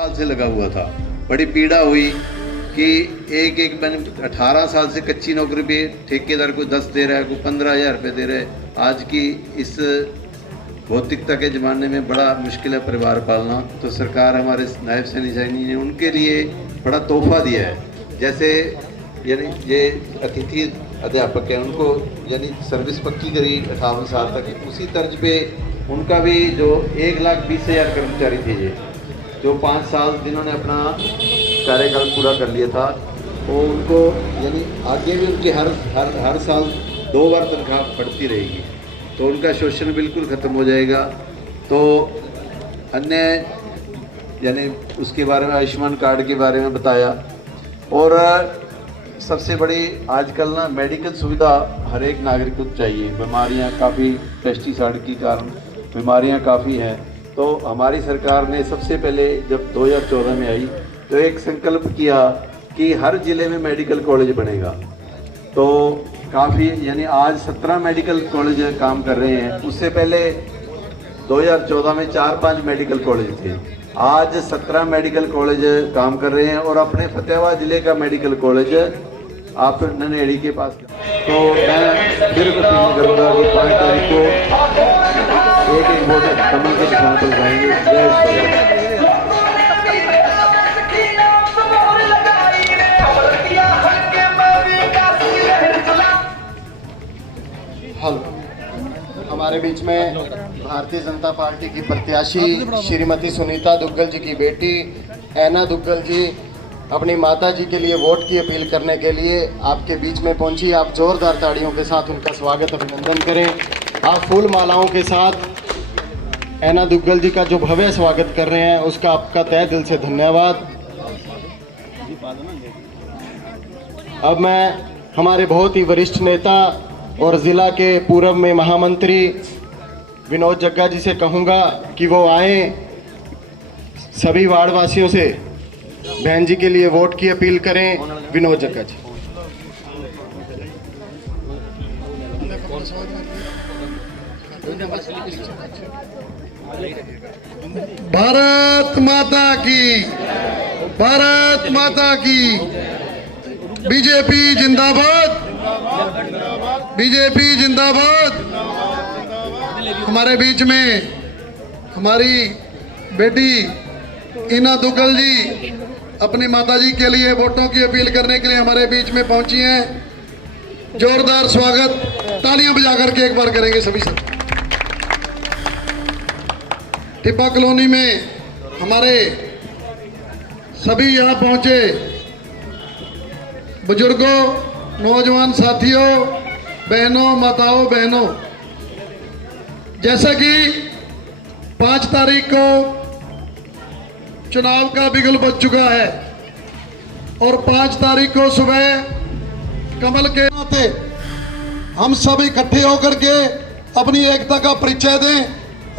साल से लगा हुआ था। बड़ी पीड़ा हुई कि एक मैंने 18 साल से कच्ची नौकरी पे ठेकेदार को 10 दे रहा है, कोई 15,000 रुपये दे रहा है। आज की इस भौतिकता के ज़माने में बड़ा मुश्किल है परिवार पालना, तो सरकार हमारे नायब सैनी सैनी ने उनके लिए बड़ा तोहफा दिया है। जैसे यानी ये अतिथि अध्यापक हैं, उनको यानी सर्विस पक्की करी 58 साल तक। उसी तर्ज पे उनका भी जो 1,20,000 कर्मचारी थे, ये जो 5 साल जिन्होंने अपना कार्यकाल पूरा कर लिया था, वो उनको यानी आगे भी उनकी हर साल 2 बार तनख्वाह बढ़ती रहेगी, तो उनका शोषण बिल्कुल ख़त्म हो जाएगा। तो अन्य यानी उसके बारे में आयुष्मान कार्ड के बारे में बताया। और सबसे बड़ी आजकल ना मेडिकल सुविधा हर एक नागरिक को चाहिए। बीमारियां काफ़ी पेस्टिसाइड के कारण बीमारियां काफ़ी हैं, तो हमारी सरकार ने सबसे पहले जब 2014 में आई तो एक संकल्प किया कि हर ज़िले में मेडिकल कॉलेज बनेगा। तो काफ़ी यानी आज 17 मेडिकल कॉलेज काम कर रहे हैं। उससे पहले 2014 में 4-5 मेडिकल कॉलेज थे, आज 17 मेडिकल कॉलेज काम कर रहे हैं। और अपने फतेहाबाद जिले का मेडिकल कॉलेज आप ननेड़ी के पास। तो मैं फिर अपील करूँगा कि 5 तारीख को एक वोट कमल के निशान पर जाएंगे। जय श्री राम। हमारे बीच में भारतीय जनता पार्टी की प्रत्याशी श्रीमती सुनीता दुग्गल जी की बेटी ऐना दुग्गल जी अपनी माता जी के लिए वोट की अपील करने के लिए आपके बीच में पहुंची। आप जोरदार ताड़ियों के साथ उनका स्वागत अभिनंदन करें। आप फूल मालाओं के साथ ऐना दुग्गल जी का जो भव्य स्वागत कर रहे हैं, उसका आपका तहे दिल से धन्यवाद। अब मैं हमारे बहुत ही वरिष्ठ नेता और ज़िला के पूर्व में महामंत्री विनोद जग्गा जी से कहूँगा कि वो आए, सभी वार्ड वासियों से बहन जी के लिए वोट की अपील करें। विनोद जग्गा जी। भारत माता की, भारत माता की। बीजेपी जिंदाबाद, बीजेपी जिंदाबाद। हमारे बीच में हमारी बेटी ऐना दुग्गल जी अपनी माताजी के लिए वोटों की अपील करने के लिए हमारे बीच में पहुंची हैं। जोरदार स्वागत तालियां बजा करके एक बार करेंगे सभी सब। टिब्बा कॉलोनी में हमारे सभी यहाँ पहुंचे बुजुर्गों, नौजवान साथियों, बहनों, माताओं, बहनों, जैसा कि 5 तारीख को चुनाव का बिगुल बज चुका है और 5 तारीख को सुबह कमल के नाते हम सब इकट्ठे होकर के अपनी एकता का परिचय दें,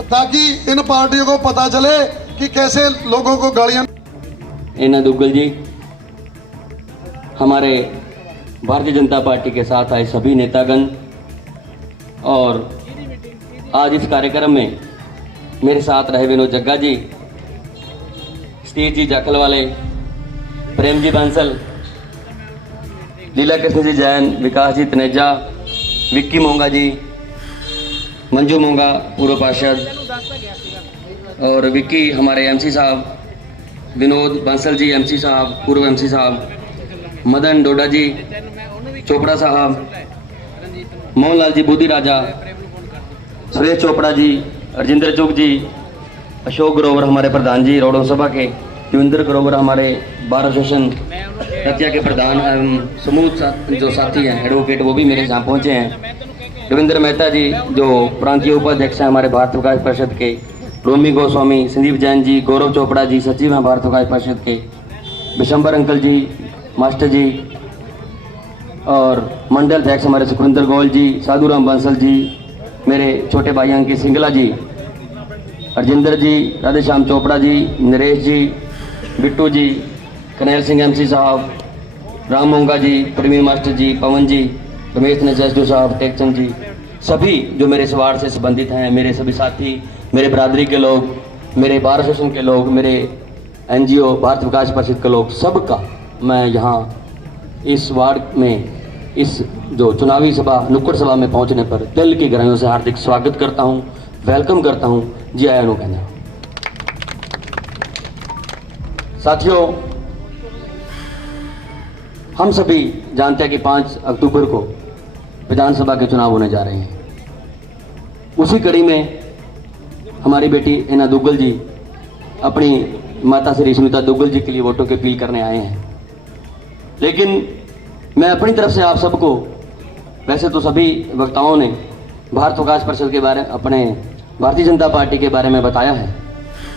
ताकि इन पार्टियों को पता चले कि कैसे लोगों को गालियां। ऐना दुग्गल जी, हमारे भारतीय जनता पार्टी के साथ आए सभी नेतागण, और आज इस कार्यक्रम में मेरे साथ रहे विनोद जग्गा जी, स्टेज जी जाखल वाले, प्रेम जी बांसल, लीला कृष्ण जी जैन, विकास जी तनेजा, विक्की मोंगा जी, मंजू मोंगा पूर्व पार्षद, और विक्की हमारे एमसी साहब, विनोद बांसल जी एमसी साहब, पूर्व एमसी साहब, मदन डोडा जी, चोपड़ा साहब, मोहनलाल जी बूदी राजा, सुरेश चोपड़ा जी, अर्जिंदर चुग जी, अशोक ग्रोवर हमारे प्रधान जी रोडों सभा के, देवेंद्र ग्रोवर हमारे बार एसोसिएशन रतिया के प्रधान, समूह जो साथी हैं एडवोकेट, वो भी मेरे यहाँ पहुँचे हैं। रविंद्र मेहता जी जो प्रांतीय उपाध्यक्ष हैं हमारे भारत विकास परिषद के, रोमी गोस्वामी, संदीप जैन जी, गौरव चोपड़ा जी सचिव हैं भारत विकास परिषद के, बिशंबर अंकल जी, मास्टर जी, और मंडल अध्यक्ष हमारे सुखविंदर गोयल जी, साधुराम बंसल जी, मेरे छोटे भाई अंकित सिंगला जी, अर्जिंदर जी, राधेश्याम चोपड़ा जी, नरेश जी, बिट्टू जी, कन्हैया सिंह एमसी साहब, राम मोंगा जी, प्रवीण मास्टर जी, पवन जी, रमेश नजू साहब, टेकचंद जी, सभी जो मेरे इस वार्ड से संबंधित हैं, मेरे सभी साथी, मेरे बरादरी के लोग, मेरे बार एसोसिएशन के लोग, मेरे NGO भारत विकास परिषद के लोग सबका मैं यहाँ इस वार्ड में इस जो चुनावी सभा नुक्कड़ सभा में पहुँचने पर दिल की गहराइयों से हार्दिक स्वागत करता हूँ, वेलकम करता हूँ। जी आया नो कहना। साथियों, हम सभी जानते हैं कि 5 अक्टूबर को विधानसभा के चुनाव होने जा रहे हैं। उसी कड़ी में हमारी बेटी ऐना दुग्गल जी अपनी माता श्री सुनीता दुग्गल जी के लिए वोटों की अपील करने आए हैं। लेकिन मैं अपनी तरफ से आप सबको, वैसे तो सभी वक्ताओं ने भारत विकास परिषद के बारे अपने भारतीय जनता पार्टी के बारे में बताया है,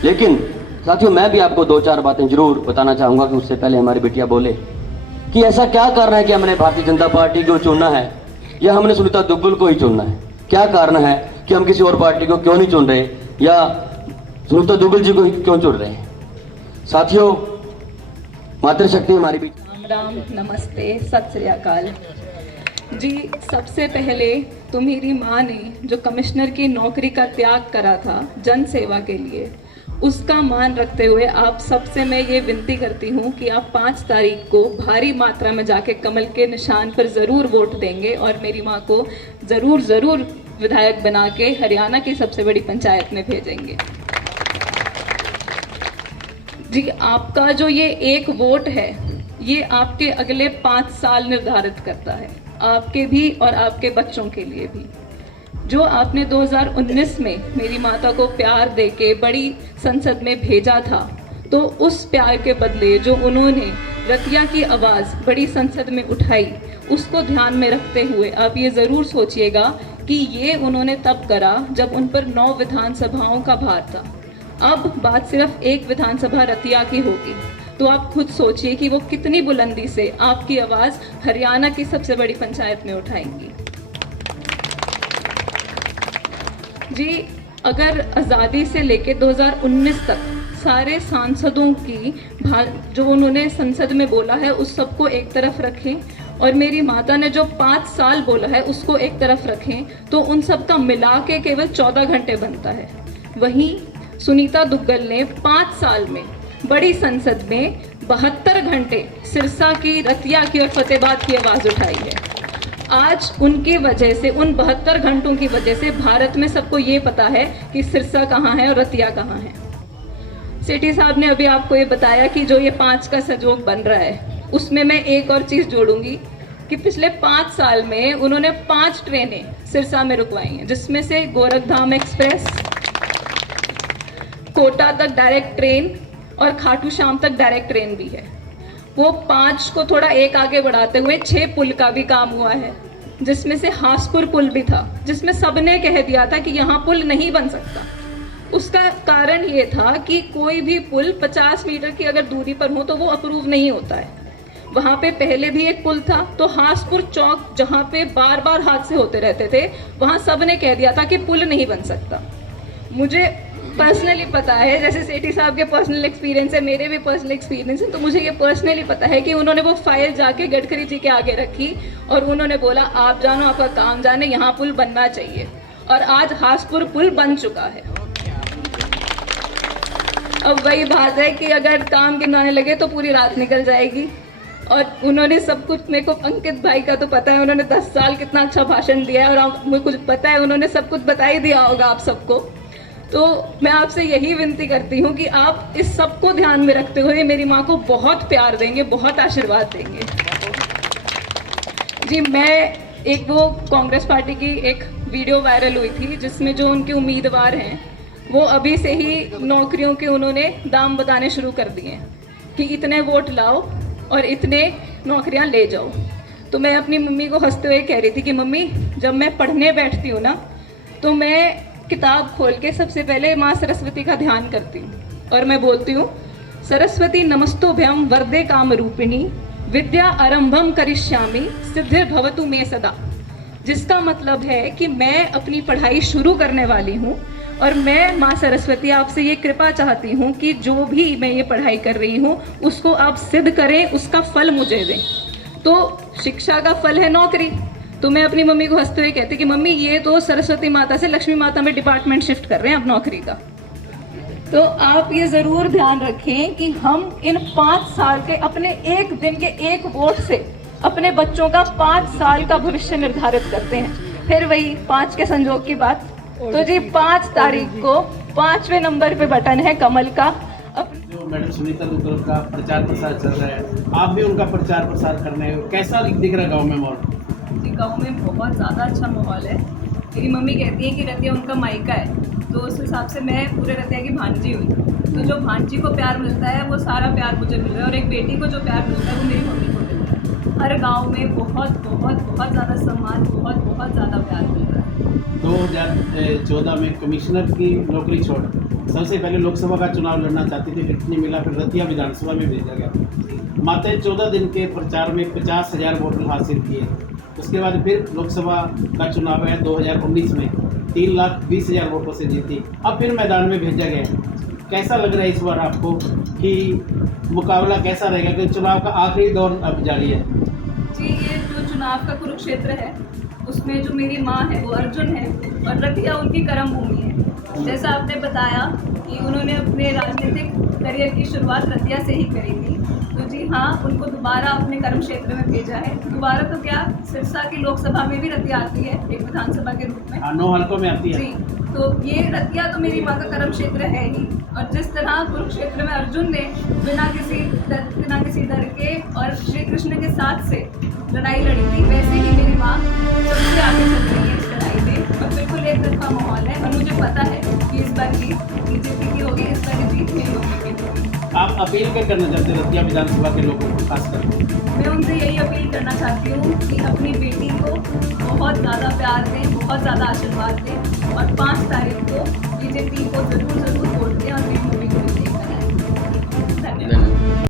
लेकिन साथियों मैं भी आपको 2-4 बातें जरूर बताना चाहूँगा कि उससे पहले हमारी बेटियाँ बोले कि ऐसा क्या कारण है कि हमने भारतीय जनता पार्टी को चुनना है या हमने सुनीता दुग्गल को ही चुनना है। क्या कारण है कि हम किसी और पार्टी को क्यों नहीं चुन रहे या सुनीता दुग्गल जी को ही क्यों चुन रहे हैं। साथियों, मातृशक्ति हमारी भी राम, नमस्ते, सत श्री अकाल जी। सबसे पहले तो मेरी माँ ने जो कमिश्नर की नौकरी का त्याग करा था जन सेवा के लिए, उसका मान रखते हुए आप सबसे मैं ये विनती करती हूँ कि आप 5 तारीख को भारी मात्रा में जाके कमल के निशान पर ज़रूर वोट देंगे और मेरी माँ को ज़रूर विधायक बना के हरियाणा की सबसे बड़ी पंचायत में भेजेंगे। जी, आपका जो ये एक वोट है ये आपके अगले 5 साल निर्धारित करता है, आपके भी और आपके बच्चों के लिए भी। जो आपने 2019 में मेरी माता को प्यार देके बड़ी संसद में भेजा था, तो उस प्यार के बदले जो उन्होंने रतिया की आवाज़ बड़ी संसद में उठाई, उसको ध्यान में रखते हुए आप ये ज़रूर सोचिएगा कि ये उन्होंने तब करा जब उन पर 9 विधानसभाओं का भार था। अब बात सिर्फ एक विधानसभा रतिया की होगी, तो आप खुद सोचिए कि वो कितनी बुलंदी से आपकी आवाज़ हरियाणा की सबसे बड़ी पंचायत में उठाएंगी। जी, अगर आज़ादी से लेके 2019 तक सारे सांसदों की जो उन्होंने संसद में बोला है उस सबको एक तरफ रखें और मेरी माता ने जो 5 साल बोला है उसको एक तरफ रखें, तो उन सब का मिला के केवल 14 घंटे बनता है। वहीं सुनीता दुग्गल ने 5 साल में बड़ी संसद में 72 घंटे सिरसा की, रतिया की और फतेहाबाद की आवाज़ उठाई है। आज उनकी वजह से, उन 72 घंटों की वजह से भारत में सबको ये पता है कि सिरसा कहाँ है और रतिया कहाँ है। सेठी साहब ने अभी आपको ये बताया कि जो ये 5 का सहयोग बन रहा है, उसमें मैं एक और चीज़ जोड़ूंगी कि पिछले 5 साल में उन्होंने 5 ट्रेनें सिरसा में रुकवाई हैं, जिसमें से गोरखधाम एक्सप्रेस, कोटा तक डायरेक्ट ट्रेन और खाटू श्याम तक डायरेक्ट ट्रेन भी है। वो 5 को थोड़ा एक आगे बढ़ाते हुए 6 पुल का भी काम हुआ है, जिसमें से हासपुर पुल भी था, जिसमें सबने कह दिया था कि यहाँ पुल नहीं बन सकता। उसका कारण ये था कि कोई भी पुल 50 मीटर की अगर दूरी पर हो तो वो अप्रूव नहीं होता है। वहाँ पे पहले भी एक पुल था, तो हासपुर चौक जहाँ पे बार बार हादसे होते रहते थे, वहाँ सबने कह दिया था कि पुल नहीं बन सकता। मुझे पर्सनली पता है, जैसे सेठी साहब के पर्सनल एक्सपीरियंस है, मेरे भी पर्सनल एक्सपीरियंस है, तो मुझे ये पर्सनली पता है कि उन्होंने वो फाइल जाके गडकरी जी के आगे रखी और उन्होंने बोला आप जानो, आपका काम जाने, यहाँ पुल बनना चाहिए। और आज हासपुर पुल बन चुका है। अब वही बात है कि अगर काम गिनवाने लगे तो पूरी रात निकल जाएगी। और उन्होंने सब कुछ, मेरे को अंकित भाई का तो पता है, उन्होंने 10 साल कितना अच्छा भाषण दिया है और मुझे कुछ पता है, उन्होंने सब कुछ बता ही दिया होगा आप सबको। तो मैं आपसे यही विनती करती हूँ कि आप इस सब को ध्यान में रखते हुए मेरी माँ को बहुत प्यार देंगे, बहुत आशीर्वाद देंगे। जी, मैं एक वो कांग्रेस पार्टी की एक वीडियो वायरल हुई थी जिसमें जो उनके उम्मीदवार हैं वो अभी से ही नौकरियों के उन्होंने दाम बताने शुरू कर दिए कि इतने वोट लाओ और इतने नौकरियां ले जाओ। तो मैं अपनी मम्मी को हंसते हुए कह रही थी कि मम्मी, जब मैं पढ़ने बैठती हूँ ना तो मैं किताब खोल के सबसे पहले माँ सरस्वती का ध्यान करती हूँ और मैं बोलती हूँ, सरस्वती नमस्तोभ्यम वरदे काम रूपिणी विद्या आरंभम करिष्यामि सिद्धिर्भवतु मे सदा। जिसका मतलब है कि मैं अपनी पढ़ाई शुरू करने वाली हूँ और मैं माँ सरस्वती आपसे ये कृपा चाहती हूँ कि जो भी मैं ये पढ़ाई कर रही हूँ उसको आप सिद्ध करें, उसका फल मुझे दें। तो शिक्षा का फल है नौकरी। तो मैं अपनी मम्मी को हंसते हुए कहती कि मम्मी, ये तो सरस्वती माता से लक्ष्मी माता में डिपार्टमेंट शिफ्ट कर रहे हैं अब नौकरी का। तो आप ये ज़रूर ध्यान रखें कि हम इन 5 साल के अपने एक दिन के एक वोट से अपने बच्चों का 5 साल का भविष्य निर्धारित करते हैं। फिर वही 5 के संजोग की बात। तो जी 5 तारीख को 5वें नंबर पे बटन है कमल का। जो मैडम सुनीता दुग्गल का प्रचार प्रसार चल रहा है, आप भी उनका प्रचार प्रसार कर रहे हो, कैसा दिख रहा है गाँव में माहौल? जी गाँव में बहुत ज़्यादा अच्छा माहौल है। मेरी मम्मी कहती है कि रतिया उनका मायका है, तो उस हिसाब से मैं पूरे रतिया की भांजी हुई। तो जो भांजी को प्यार मिलता है वो सारा प्यार मुझे मिल रहा है, और एक बेटी को जो प्यार मिलता है वो मेरी मम्मी को मिल रहा है। हर गांव में बहुत बहुत बहुत ज़्यादा सम्मान, बहुत बहुत ज़्यादा प्यार मिल रहा है। 2014 में कमिश्नर की नौकरी छोड़ सबसे पहले लोकसभा का चुनाव लड़ना चाहती थी, टिकट नहीं मिला, फिर रतिया विधानसभा में भेजा गया। मात्र 14 दिन के प्रचार में 50,000 वोट हासिल किए। उसके बाद फिर लोकसभा का चुनाव है 2019 में 3,20,000 वोटों से जीती। अब फिर मैदान में भेजा गया। कैसा लग रहा है इस बार आपको कि मुकाबला कैसा रहेगा, कि चुनाव का आखिरी दौर अब जारी है? जी ये जो चुनाव का कुरुक्षेत्र है उसमें जो मेरी माँ है वो अर्जुन है, और रतिया उनकी कर्म भूमि है। जैसा आपने बताया कि उन्होंने अपने राजनीतिक करियर की शुरुआत रतिया से ही करी थी, तो जी हाँ, उनको दोबारा अपने कर्म क्षेत्र में भेजा है। दोबारा तो क्या, सिरसा की लोकसभा में भी रतिया आती है एक विधानसभा के रूप में। 9 हल्कों में आती है जी, तो ये रतिया तो मेरी माँ का कर्म क्षेत्र है ही। और जिस तरह कुरुक्षेत्र में अर्जुन ने बिना किसी डर के और श्री कृष्ण के साथ से लड़ाई लड़ी थी, वैसे ही मेरी माँ सबसे आगे चल रही है इस लड़ाई में। और बिल्कुल एक तरफा माहौल है, और मुझे पता है कि इस बार जीत बीजेपी की होगी, इस बार जीत मेरी मम्मी की होगी। आप अपील क्या करना चाहते हैं रतिया विधानसभा के लोगों को खासकर? मैं उनसे यही अपील करना चाहती हूँ कि अपनी बेटी को बहुत ज़्यादा प्यार दें, बहुत ज़्यादा आशीर्वाद दें, और 5 तारीख को बीजेपी को ज़रूर वोट दें और मेरी मम्मी को